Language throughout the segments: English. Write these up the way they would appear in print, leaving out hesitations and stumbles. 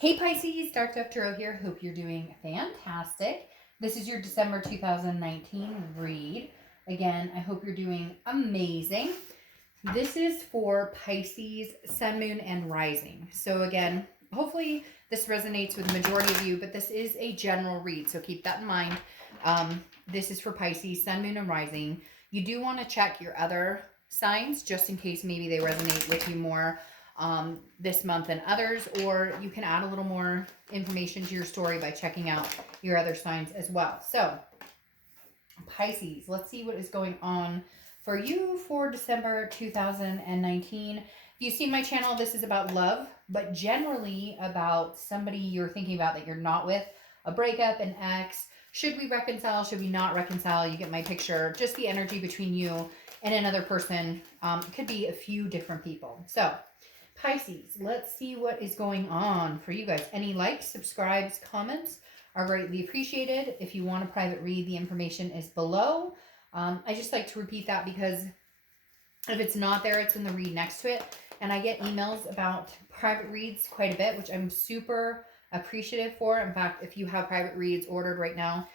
Hey Pisces, Dark Dove Tarot here. Hope you're doing fantastic. This is your December 2019 read. Again, I hope you're doing amazing. This is for Pisces, Sun, Moon, and Rising. So again, hopefully this resonates with the majority of you, but this is a general read, so keep that in mind. This is for Pisces, Sun, Moon, and Rising. You do want to check your other signs just in case maybe they resonate with you more this month than others, or you can add a little more information to your story by checking out your other signs as well. So Pisces, let's see what is going on for you for December 2019. If you've seen my channel, this is about love, but generally about somebody you're thinking about that you're not with, a breakup, an ex. Should we reconcile? Should we not reconcile? You get my picture. Just the energy between you and another person. It could be a few different people. So Pisces, let's see what is going on for you guys. Any likes, subscribes, comments are greatly appreciated. If you want a private read, the information is below. I just like to repeat that because if it's not there, it's in the read next to it. And I get emails about private reads quite a bit, which I'm super appreciative for. In fact, if you have private reads ordered right now,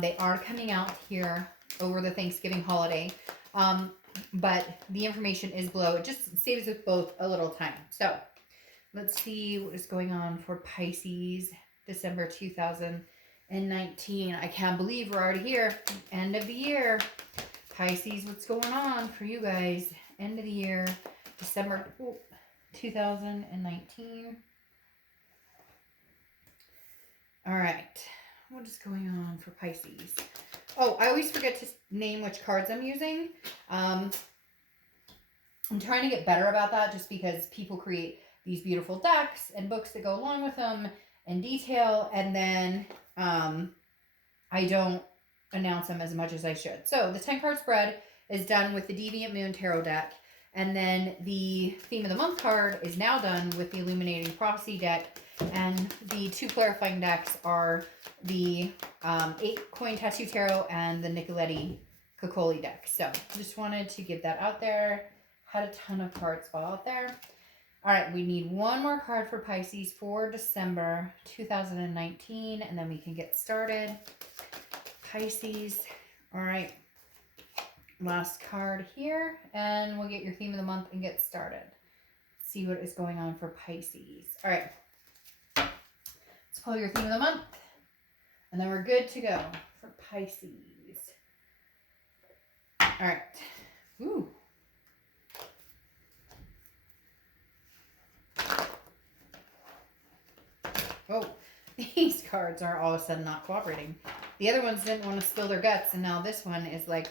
they are coming out here over the Thanksgiving holiday. But the information is below. It just saves us both a little time. So let's see what is going on for Pisces, December 2019. I can't believe we're already here. End of the year. Pisces, what's going on for you guys? End of the year, December 2019. All right. What is going on for Pisces? Oh, I always forget to name which cards I'm using. I'm trying to get better about that just because people create these beautiful decks and books that go along with them in detail, and then I don't announce them as much as I should. So the 10 card spread is done with the Deviant Moon Tarot deck, and then the Theme of the Month card is now done with the Illuminating Prophecy deck, and the two clarifying decks are the 8 Coin Tattoo Tarot and the Nicoletti Coccoli deck. So just wanted to get that out there. Had a ton of cards fall out there. All right, we need one more card for Pisces for December 2019, and then we can get started. Pisces. All right. Last card here, and we'll get your theme of the month and get started. See what is going on for Pisces. All right. Let's pull your theme of the month, and then we're good to go for Pisces. All right. Ooh. Oh, these cards are all of a sudden not cooperating. The other ones didn't want to spill their guts, and now this one is like,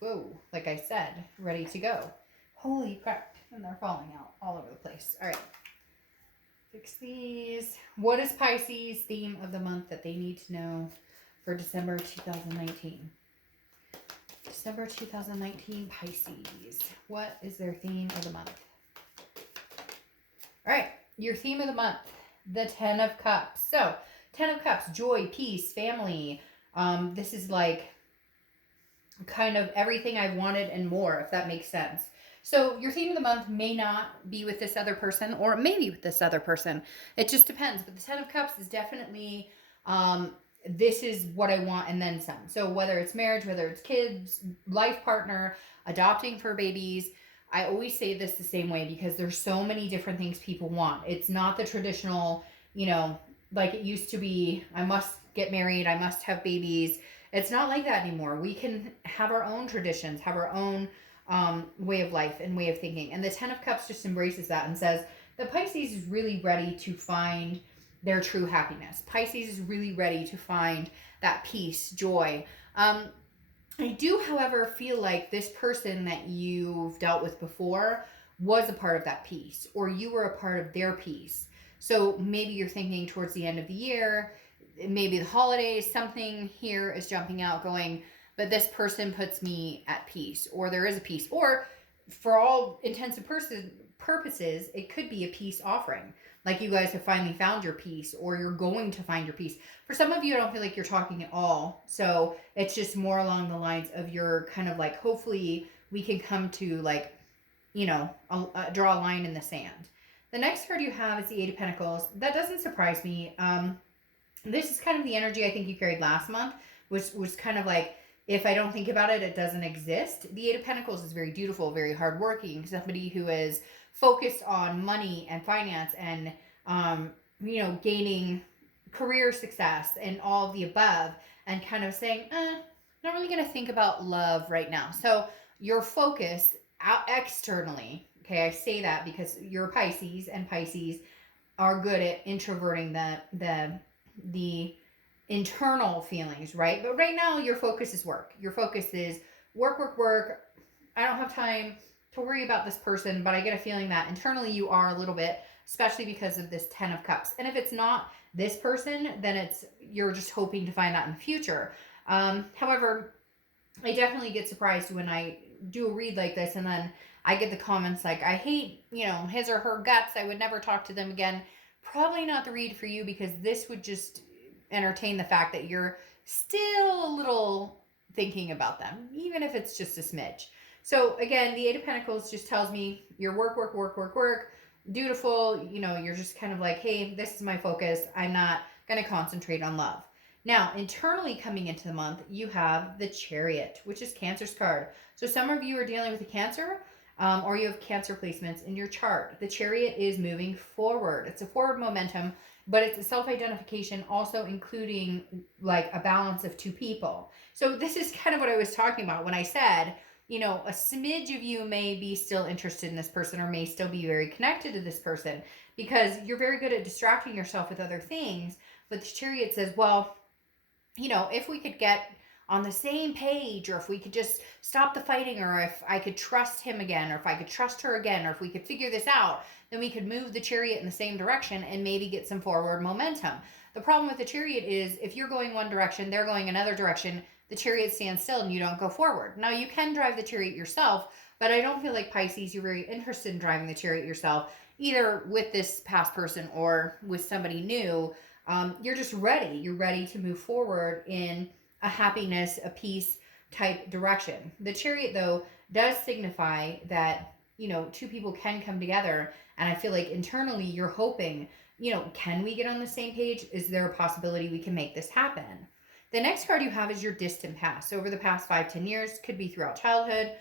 whoa, like I said, ready to go. Holy crap. And they're falling out all over the place. All right. Fix these. What is Pisces' theme of the month that they need to know for December 2019? December 2019 Pisces. What is their theme of the month? All right. Your theme of the month, the 10 of Cups. So 10 of Cups, joy, peace, family. This is like kind of everything I wanted and more, if that makes sense. So your theme of the month may not be with this other person, or maybe with this other person. It just depends. But the 10 of Cups is definitely, this is what I want and then some. So whether it's marriage, whether it's kids, life partner, adopting for babies, I always say this the same way because there's so many different things people want. It's not the traditional, like it used to be, I must get married, I must have babies. It's not like that anymore. We can have our own traditions, have our own way of life and way of thinking. And the 10 of Cups just embraces that and says that Pisces is really ready to find their true happiness. Pisces is really ready to find that peace, joy. I do, however, feel like this person that you've dealt with before was a part of that peace, or you were a part of their peace. So maybe you're thinking towards the end of the year, maybe the holidays, something here is jumping out going, but this person puts me at peace, or there is a peace, or for all intents and purposes, it could be a peace offering. Like you guys have finally found your peace, or you're going to find your peace. For some of you, I don't feel like you're talking at all. So it's just more along the lines of your kind of like, hopefully we can come to like, draw a line in the sand. The next card you have is the Eight of Pentacles. That doesn't surprise me. This is kind of the energy I think you carried last month, which was kind of like, if I don't think about it, it doesn't exist. The Eight of Pentacles is very dutiful, very hardworking, somebody who is focused on money and finance and, gaining career success and all of the above, and kind of saying, not really going to think about love right now. So your focus out externally, okay, I say that because you're a Pisces, and Pisces are good at introverting the internal feelings, right? But right now your focus is work. Your focus is work, work, work. I don't have time to worry about this person, but I get a feeling that internally you are a little bit, especially because of this 10 of Cups. And if it's not this person, then you're just hoping to find that in the future. However, I definitely get surprised when I do a read like this and then I get the comments like, I hate, his or her guts. I would never talk to them again. Probably not the read for you, because this would just entertain the fact that you're still a little thinking about them, even if it's just a smidge. So again, the Eight of Pentacles just tells me you're work, work, work, work, work, dutiful. You're just kind of like, hey, this is my focus. I'm not going to concentrate on love. Now, internally coming into the month, you have the Chariot, which is Cancer's card. So some of you are dealing with a Cancer, or you have Cancer placements in your chart. The Chariot is moving forward. It's a forward momentum, but it's a self-identification, also including like a balance of two people. So this is kind of what I was talking about when I said, a smidge of you may be still interested in this person or may still be very connected to this person, because you're very good at distracting yourself with other things. But the Chariot says, well, if we could get on the same page, or if we could just stop the fighting, or if I could trust him again, or if I could trust her again, or if we could figure this out, then we could move the Chariot in the same direction and maybe get some forward momentum. The problem with the Chariot is if you're going one direction, they're going another direction, the Chariot stands still and you don't go forward. Now, you can drive the Chariot yourself, but I don't feel like, Pisces, you're very interested in driving the Chariot yourself, either with this past person or with somebody new. You're just ready. You're ready to move forward in a happiness, a peace type direction. The Chariot, though, does signify that, two people can come together. And I feel like internally you're hoping, can we get on the same page? Is there a possibility we can make this happen? The next card you have is your distant past. Over the past 5-10 years, could be throughout childhood.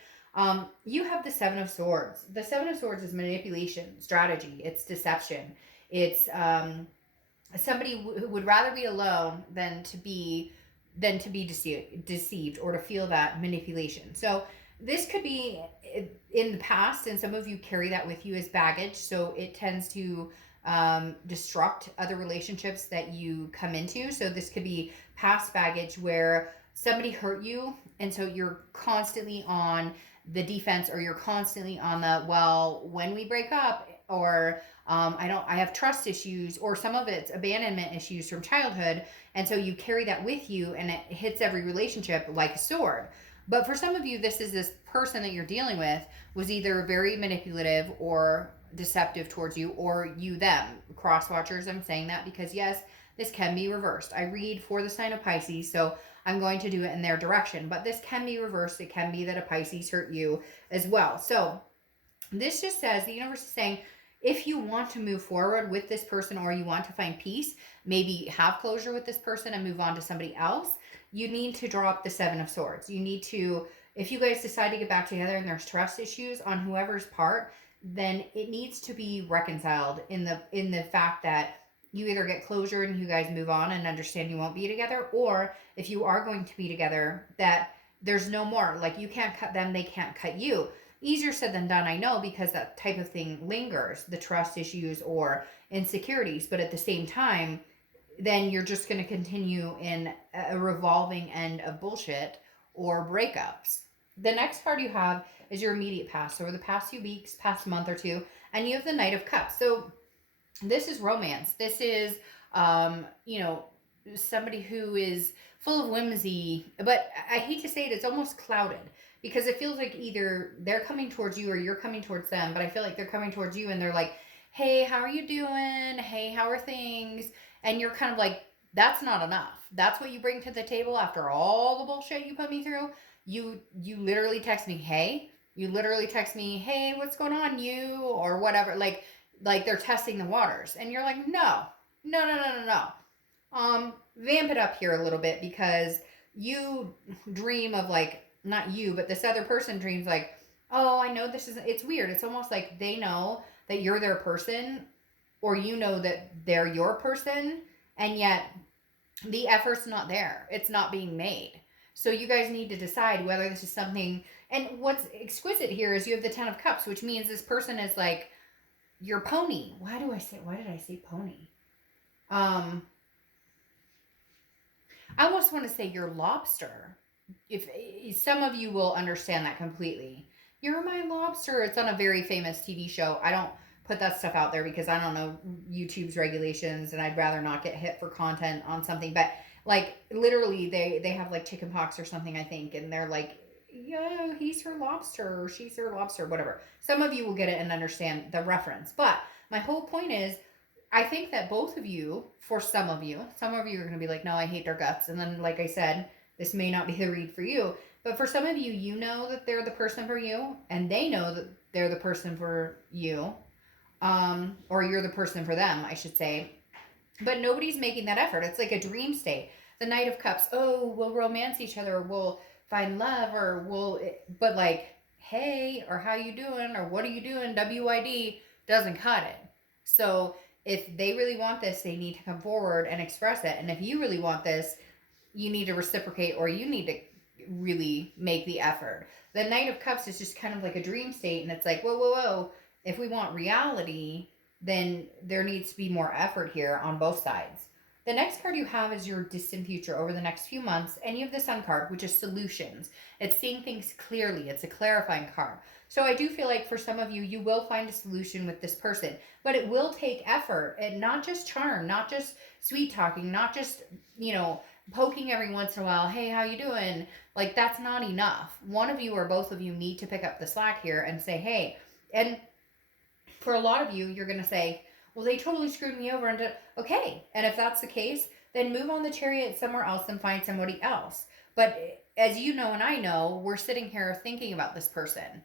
You have the Seven of Swords. The Seven of Swords is manipulation, strategy. It's deception. It's somebody who would rather be alone than to be deceived or to feel that manipulation. So this could be in the past, and some of you carry that with you as baggage. So it tends to destruct other relationships that you come into. So this could be past baggage where somebody hurt you, and so you're constantly on the defense, or you're constantly on the, well, when we break up, or I have trust issues, or some of it's abandonment issues from childhood. And so you carry that with you, and it hits every relationship like a sword. But for some of you, this person that you're dealing with was either very manipulative or deceptive towards you, or you them. Cross watchers, I'm saying that because yes, this can be reversed. I read for the sign of Pisces, so I'm going to do it in their direction. But this can be reversed. It can be that a Pisces hurt you as well. So this just says the universe is saying, if you want to move forward with this person, or you want to find peace, maybe have closure with this person and move on to somebody else, you need to drop the Seven of Swords. You need to, if you guys decide to get back together and there's trust issues on whoever's part, then it needs to be reconciled in the fact that you either get closure and you guys move on and understand you won't be together, or if you are going to be together, that there's no more. Like, you can't cut them, they can't cut you. Easier said than done, I know, because that type of thing lingers, the trust issues or insecurities. But at the same time, then you're just going to continue in a revolving end of bullshit or breakups. The next card you have is your immediate past. So over the past few weeks, past month or two, and you have the Knight of Cups. So this is romance. This is, somebody who is full of whimsy, but I hate to say it, it's almost clouded, because it feels like either they're coming towards you or you're coming towards them. But I feel like they're coming towards you and they're like, hey, how are you doing? Hey, how are things? And you're kind of like, that's not enough. That's what you bring to the table after all the bullshit you put me through. You literally text me, hey. You literally text me, hey, what's going on, you? Or whatever. Like, like they're testing the waters. And you're like, no, no, no, no, no, no. Vamp it up here a little bit, because you dream of like, not you, but this other person dreams like, oh, I know this is, it's weird. It's almost like they know that you're their person, or you know that they're your person, and yet the effort's not there. It's not being made. So you guys need to decide whether this is something. And what's exquisite here is you have the 10 of Cups, which means this person is like your pony. Why did I say pony? I almost want to say your lobster. If some of you will understand that completely. You're my lobster. It's on a very famous TV show. I don't put that stuff out there because I don't know YouTube's regulations, and I'd rather not get hit for content on something. But like literally, they have like chicken pox or something, I think, and they're like, yeah, he's her lobster, or she's her lobster, whatever. Some of you will get it and understand the reference. But my whole point is, I think that both of you, for some of you are going to be like, no, I hate their guts. And then, like I said, this may not be the read for you. But for some of you, you know that they're the person for you, and they know that they're the person for you. Or you're the person for them, I should say. But nobody's making that effort. It's like a dream state. The Knight of Cups, oh, we'll romance each other, we'll find love, or but like, hey, or how you doing, or what are you doing, WID, doesn't cut it. So if they really want this, they need to come forward and express it. And if you really want this, you need to reciprocate, or you need to really make the effort. The Knight of Cups is just kind of like a dream state, and it's like, whoa, whoa, whoa. If we want reality, then there needs to be more effort here on both sides. The next card you have is your distant future over the next few months, and you have the Sun card, which is solutions. It's seeing things clearly. It's a clarifying card. So I do feel like for some of you, you will find a solution with this person, but it will take effort, and not just charm, not just sweet talking, not just, poking every once in a while. Hey, how you doing? Like, that's not enough. One of you or both of you need to pick up the slack here and say, hey. And for a lot of you, you're going to say, well, they totally screwed me over. And okay. And if that's the case, then move on the chariot somewhere else and find somebody else. But as you know, and I know, we're sitting here thinking about this person.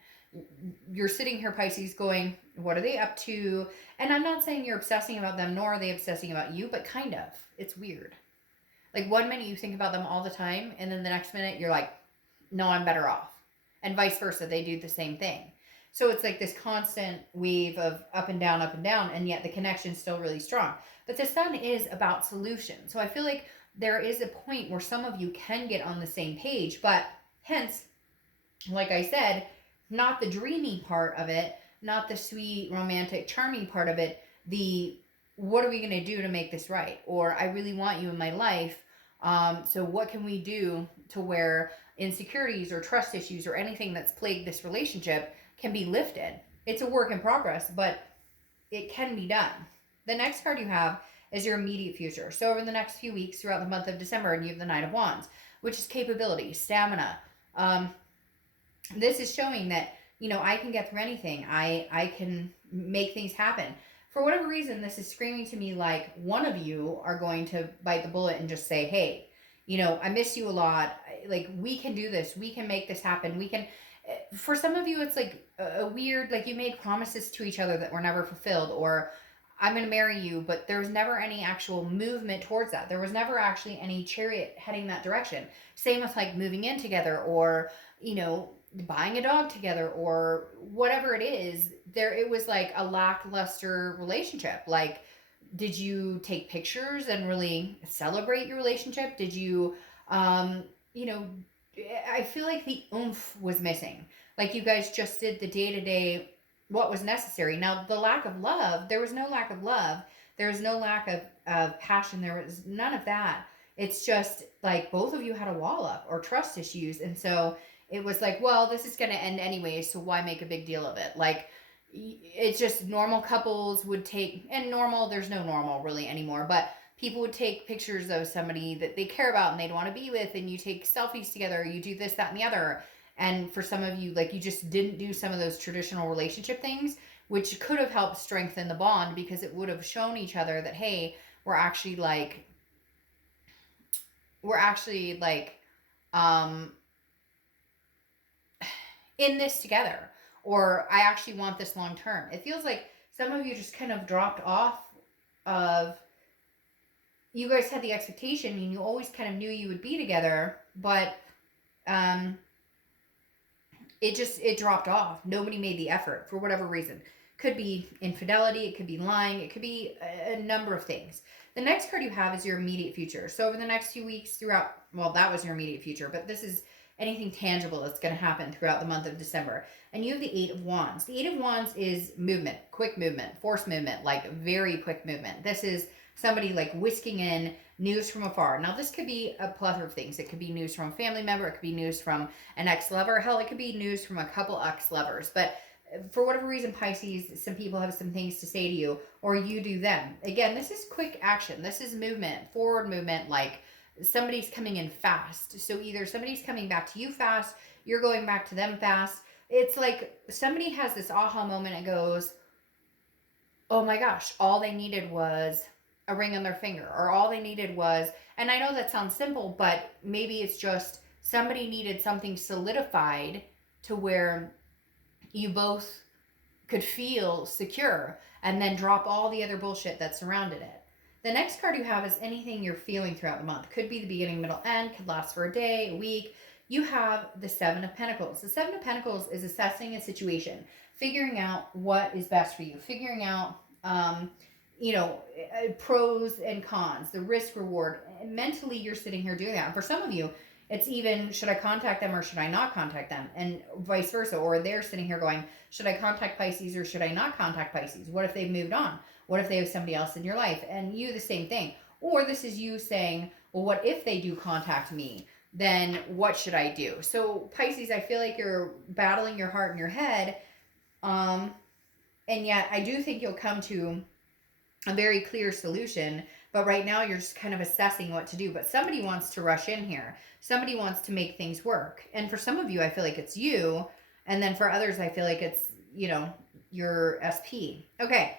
You're sitting here, Pisces, going, what are they up to? And I'm not saying you're obsessing about them, nor are they obsessing about you, but kind of. It's weird. Like, one minute you think about them all the time, and then the next minute you're like, no, I'm better off. And vice versa. They do the same thing. So it's like this constant wave of up and down, and yet the connection's still really strong. But the Sun is about solutions. So I feel like there is a point where some of you can get on the same page, but hence, like I said, not the dreamy part of it, not the sweet, romantic, charming part of it, the what are we going to do to make this right? Or I really want you in my life. So what can we do to where insecurities or trust issues or anything that's plagued this relationship can be lifted? It's a work in progress, but it can be done. The next card you have is your immediate future. So over the next few weeks throughout the month of December, and you have the Knight of Wands, which is capability, stamina. This is showing that, I can get through anything. I can make things happen. For whatever reason, this is screaming to me like one of you are going to bite the bullet and just say, hey, I miss you a lot. Like, we can do this. We can make this happen. We can. For some of you, it's like a weird, like you made promises to each other that were never fulfilled, or I'm going to marry you, but there was never any actual movement towards that. There was never actually any chariot heading that direction. Same with like moving in together, or, buying a dog together, or whatever it is. It was like a lackluster relationship. Like, did you take pictures and really celebrate your relationship? Did you, I feel like the oomph was missing. Like, you guys just did the day-to-day, what was necessary. Now, the lack of love, there was no lack of love. There was no lack of passion. There was none of that. It's just like both of you had a wall up or trust issues. And so it was like, well, this is going to end anyway, so why make a big deal of it? Like, it's just normal couples would take, and normal, there's no normal really anymore, but people would take pictures of somebody that they care about and they'd want to be with, and you take selfies together, you do this, that, and the other. And for some of you, like, you just didn't do some of those traditional relationship things, which could have helped strengthen the bond, because it would have shown each other that, hey, we're actually in this together, or I actually want this long term. It feels like some of you just kind of dropped off of, you guys had the expectation and you always kind of knew you would be together, but it dropped off. Nobody made the effort for whatever reason. Could be infidelity, it could be lying, it could be a number of things. The next card you have is your immediate future. So over the next few weeks throughout, well, that was your immediate future, but this is anything tangible that's going to happen throughout the month of December. And you have the Eight of Wands. The Eight of Wands is movement, quick movement, force movement, like very quick movement. This is somebody like whisking in news from afar. Now, this could be a plethora of things. It could be news from a family member. It could be news from an ex-lover. Hell, it could be news from a couple ex-lovers. But for whatever reason, Pisces, some people have some things to say to you, or you do them. Again, this is quick action. This is movement, forward movement, like somebody's coming in fast. So either somebody's coming back to you fast, you're going back to them fast. It's like somebody has this aha moment and goes, oh my gosh, all they needed was a ring on their finger, or all they needed was, and I know that sounds simple, but maybe it's just somebody needed something solidified to where you both could feel secure and then drop all the other bullshit that surrounded it. The next card you have is anything you're feeling throughout the month. Could be the beginning, middle, end, could last for a day, a week. You have the Seven of Pentacles. The Seven of Pentacles is assessing a situation, figuring out what is best for you, figuring out pros and cons, the risk reward. Mentally, you're sitting here doing that. And for some of you, it's even, should I contact them or should I not contact them? And vice versa. Or they're sitting here going, should I contact Pisces or should I not contact Pisces? What if they've moved on? What if they have somebody else in your life? And you, the same thing. Or this is you saying, well, what if they do contact me? Then what should I do? So Pisces, I feel like you're battling your heart and your head. And yet I do think you'll come to a very clear solution, but right now you're just kind of assessing what to do. But somebody wants to rush in here. Somebody wants to make things work. And for some of you, I feel like it's you. And then for others, I feel like it's, your SP. Okay.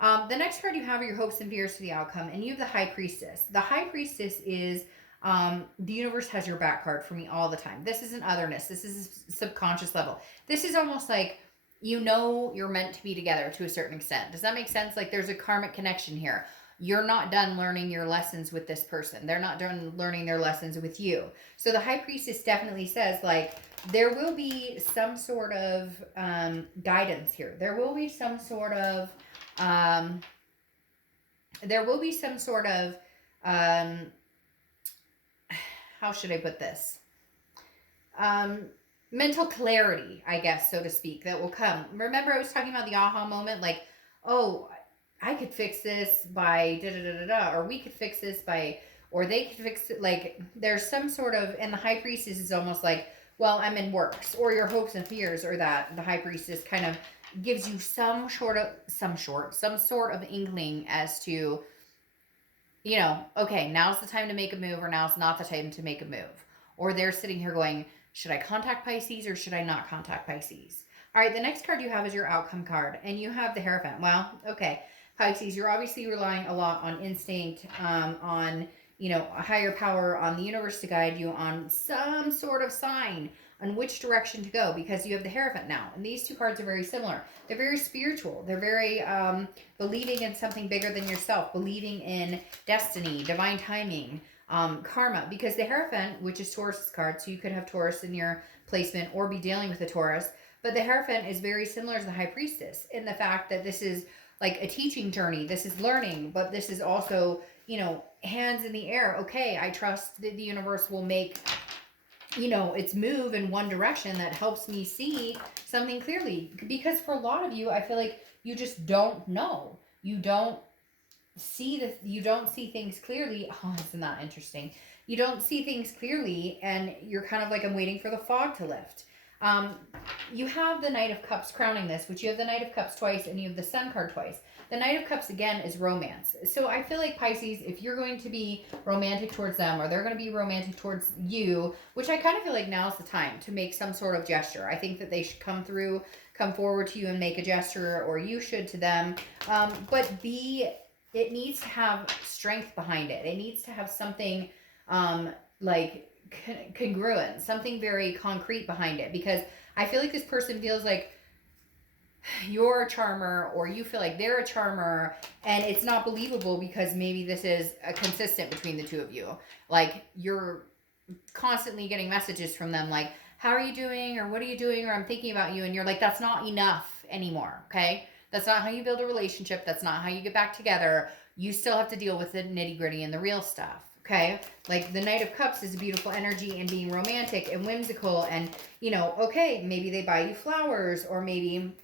The next card you have are your hopes and fears for the outcome. And you have the High Priestess. The High Priestess is the universe has your back card for me all the time. This is an otherness. This is a subconscious level. This is almost like, you're meant to be together to a certain extent. Does that make sense? Like there's a karmic connection here. You're not done learning your lessons with this person. They're not done learning their lessons with you. So the High Priestess definitely says, like, there will be some sort of guidance here. There will be some sort of, how should I put this? Mental clarity, I guess, so to speak, that will come. Remember, I was talking about the aha moment, like, oh, I could fix this by da-da-da-da-da, or we could fix this by, or they could fix it. Like, there's some sort of, and the High Priestess is almost like, well, I'm in works, or your hopes and fears, or that the High Priestess kind of gives you some sort of inkling as to, okay, now's the time to make a move, or now's not the time to make a move. Or they're sitting here going, should I contact Pisces or should I not contact Pisces? All right, the next card you have is your outcome card, and you have the Hierophant. Well, okay, Pisces, you're obviously relying a lot on instinct, on, a higher power, on the universe to guide you, on some sort of sign on which direction to go, because you have the Hierophant now. And these two cards are very similar. They're very spiritual. They're very believing in something bigger than yourself, believing in destiny, divine timing, karma, because the Hierophant, which is Taurus's card, so you could have Taurus in your placement or be dealing with a Taurus, but the Hierophant is very similar to the High Priestess in the fact that this is like a teaching journey. This is learning, but this is also, hands in the air. Okay, I trust that the universe will make, its move in one direction that helps me see something clearly. Because for a lot of you, I feel like you just don't know. You don't see things clearly. Oh, isn't that interesting? You don't see things clearly, and you're kind of like, I'm waiting for the fog to lift. You have the Knight of Cups crowning this, which you have the Knight of Cups twice, and you have the Sun card twice. The Knight of Cups, again, is romance. So I feel like, Pisces, if you're going to be romantic towards them, or they're going to be romantic towards you, which I kind of feel like now's the time to make some sort of gesture. I think that they should come forward to you and make a gesture, or you should to them. But it needs to have strength behind it. It needs to have something like congruent, something very concrete behind it, because I feel like this person feels like you're a charmer or you feel like they're a charmer, and it's not believable because maybe this is a consistent between the two of you. Like you're constantly getting messages from them like, how are you doing, or what are you doing, or I'm thinking about you, and you're like, that's not enough anymore. Okay, that's not how you build a relationship. That's not how you get back together. You still have to deal with the nitty gritty and the real stuff. Okay, like the Knight of Cups is a beautiful energy and being romantic and whimsical, and okay, maybe they buy you flowers, or maybe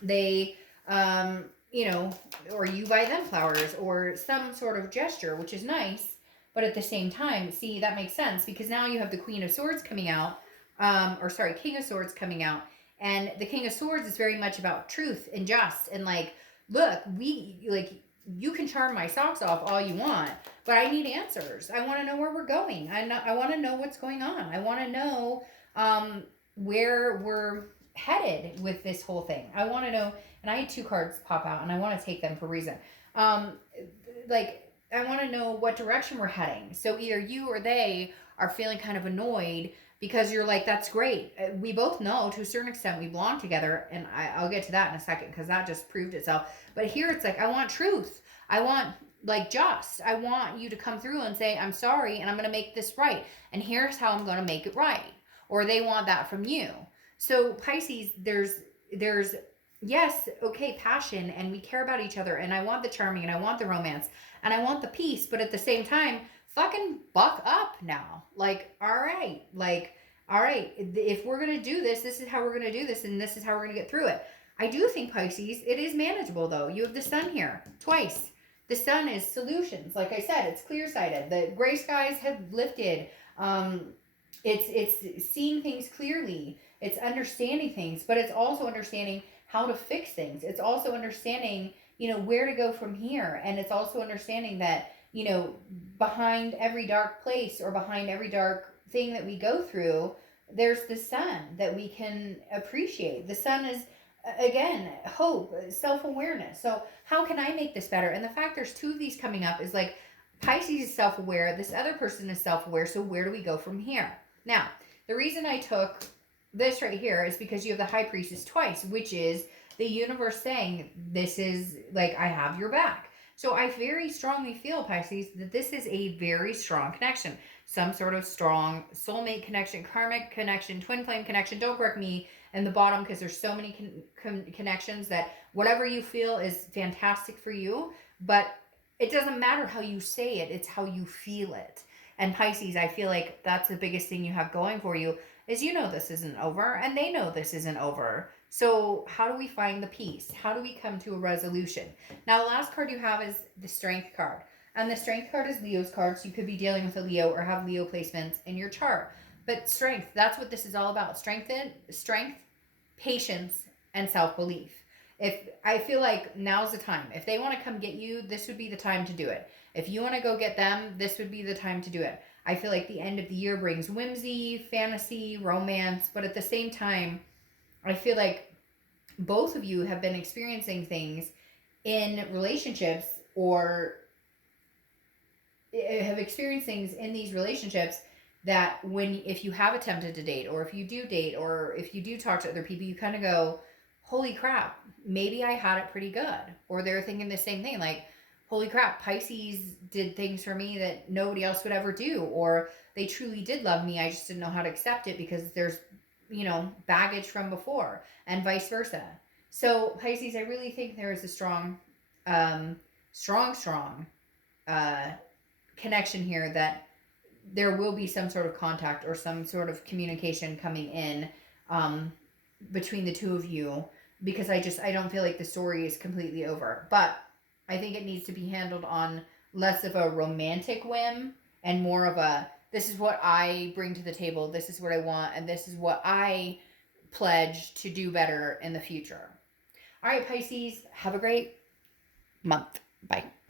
they or you buy them flowers or some sort of gesture, which is nice. But at the same time, see, that makes sense because now you have the Queen of Swords coming out, or sorry, King of Swords coming out. And the King of Swords is very much about truth and just, and like, look, you can charm my socks off all you want, but I need answers. I want to know where we're going. I want to know what's going on. I want to know where we're headed with this whole thing. I want to know, and I had two cards pop out, and I want to take them for a reason. Like, I want to know what direction we're heading. So either you or they are feeling kind of annoyed because you're like, that's great. We both know to a certain extent we belong together, and I'll get to that in a second because that just proved itself. But here it's like, I want truth. I want I want you to come through and say, I'm sorry, and I'm going to make this right. And here's how I'm going to make it right. Or they want that from you. So Pisces, there's yes, okay, passion, and we care about each other, and I want the charming, and I want the romance, and I want the peace, but at the same time, fucking buck up now. Like, all right, if we're gonna do this, this is how we're gonna do this, and this is how we're gonna get through it. I do think Pisces, it is manageable though. You have the sun here twice. The sun is solutions. Like I said, it's clear sighted. The gray skies have lifted. It's seeing things clearly. It's understanding things, but it's also understanding how to fix things. It's also understanding, where to go from here. And it's also understanding that, behind every dark place or behind every dark thing that we go through, there's the sun that we can appreciate. The sun is, again, hope, self-awareness. So how can I make this better? And the fact there's two of these coming up is like, Pisces is self-aware, this other person is self-aware, so where do we go from here? Now, the reason I took this right here is because you have the High Priestess twice, which is the universe saying, this is like, I have your back. So I very strongly feel, Pisces, that this is a very strong connection. Some sort of strong soulmate connection, karmic connection, twin flame connection. Don't correct me in the bottom because there's so many connections that whatever you feel is fantastic for you. But it doesn't matter how you say it, it's how you feel it. And Pisces, I feel like that's the biggest thing you have going for you is this isn't over, and they know this isn't over. So how do we find the peace? How do we come to a resolution? Now, the last card you have is the Strength card. And the Strength card is Leo's card, so you could be dealing with a Leo or have Leo placements in your chart. But strength, that's what this is all about. Strength, patience, and self-belief. If I feel like now's the time. If they want to come get you, this would be the time to do it. If you want to go get them, this would be the time to do it. I feel like the end of the year brings whimsy, fantasy, romance, but at the same time, I feel like both of you have been experiencing things in relationships or have experienced things in these relationships that if you have attempted to date, or if you do date, or if you do talk to other people, you kind of go, holy crap, maybe I had it pretty good. Or they're thinking the same thing, like, holy crap, Pisces did things for me that nobody else would ever do. Or they truly did love me, I just didn't know how to accept it because there's, baggage from before, and vice versa. So Pisces, I really think there is a strong connection here that there will be some sort of contact or some sort of communication coming in between the two of you, because I don't feel like the story is completely over. But I think it needs to be handled on less of a romantic whim and more of a, this is what I bring to the table, this is what I want, and this is what I pledge to do better in the future. All right, Pisces, have a great month. Bye.